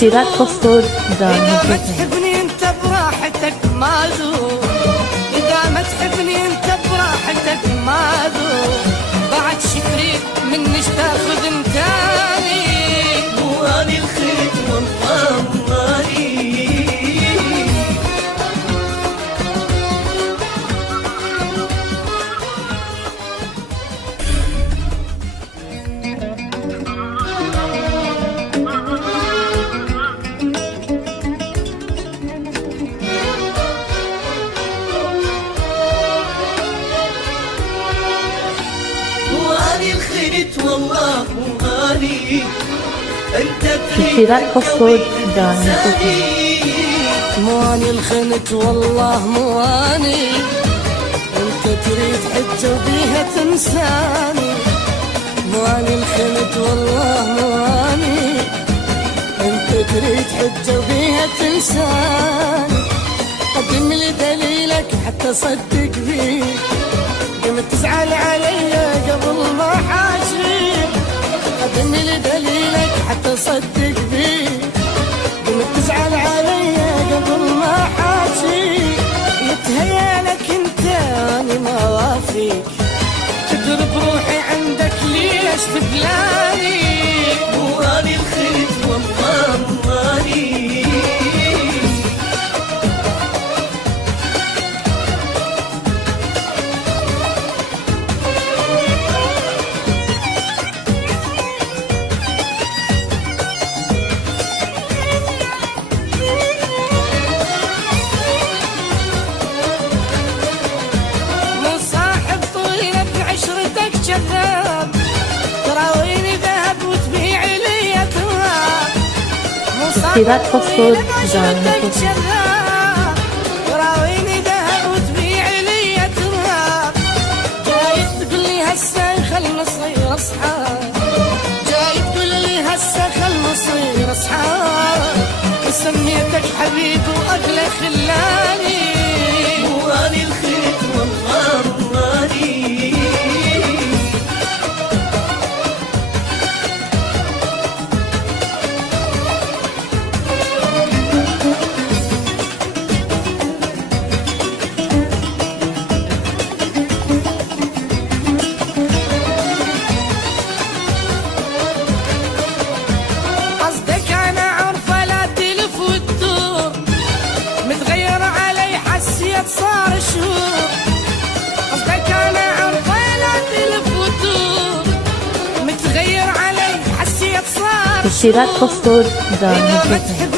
تسجيلات فوسفور دار إذا ما تحبني انت براحتك ما ذوق، إذا ما تحبني انت براحتك ما ذوق، بعد شكري منش تاخذ انتاني، مو اني الخيط والله مو اني. والله مو غالي انت تسجيلات فوسفور دار مو اني الخنت والله مو اني، انت تريد حجة وبيها تنساني، مو اني الخنت والله مو اني، انت تريد حجة وبيها تنساني، قدم لي دليلك حتى صدق بيك، قمت تزعل علي قبل ما حاجيك، قدم لي دليلك حتى صدق بيك، قمت تزعل علي قبل ما حاجيك، يتهيالك انت اني ما وافيك، تدرب روحي عندك ليش تبلاني، مو اني الخيط والله مو اني. كذاب تراويني ذهب وتبيع لي تراب، تسجيلات فوسفور دار تراويني ذهب وتبيع لي تراب، جاي تقول لي هسه خل نصير اصحاب، جاي تقول لي هسه خل نصير اصحاب، سميتك حبيب واغلى خلاني، مو اني الخيط والله مو اني. صار شهور قصدك انا عرفه لا تلف وتدور، متغير علي حسيت صار تسجيلات فوسفور دار إذا ما تحب